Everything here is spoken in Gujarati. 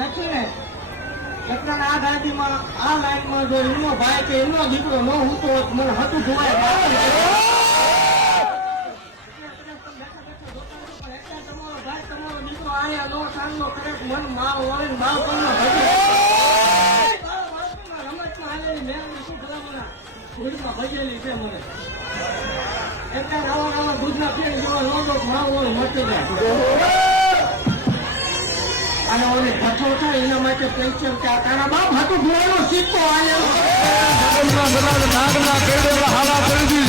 નથી ને એટલા આ ગાડીમાં આ લાઈનમાં જો એમનો ભાઈ કે એમનો દીકરો ન હું તો મને હતું જોવાય તમારો ભાઈ તમારો દીકરો આયા નો સાંગલો કરે મન માવ વળે માવ પણ રમતમાં આવેલી મેળવી શું ભલામણા ભૂલમાં ભજેલી છે મને એટલે આવા દૂધના ફેર જેવા લોગો માવ વળે મટી જાય અને ઓલી ભઠ્ઠો થાય એના માટે પેન્શન કે તારા બાપ હતું ભૂવાનો સિક્કો આવેલો નાગના કેળે હાલા કરી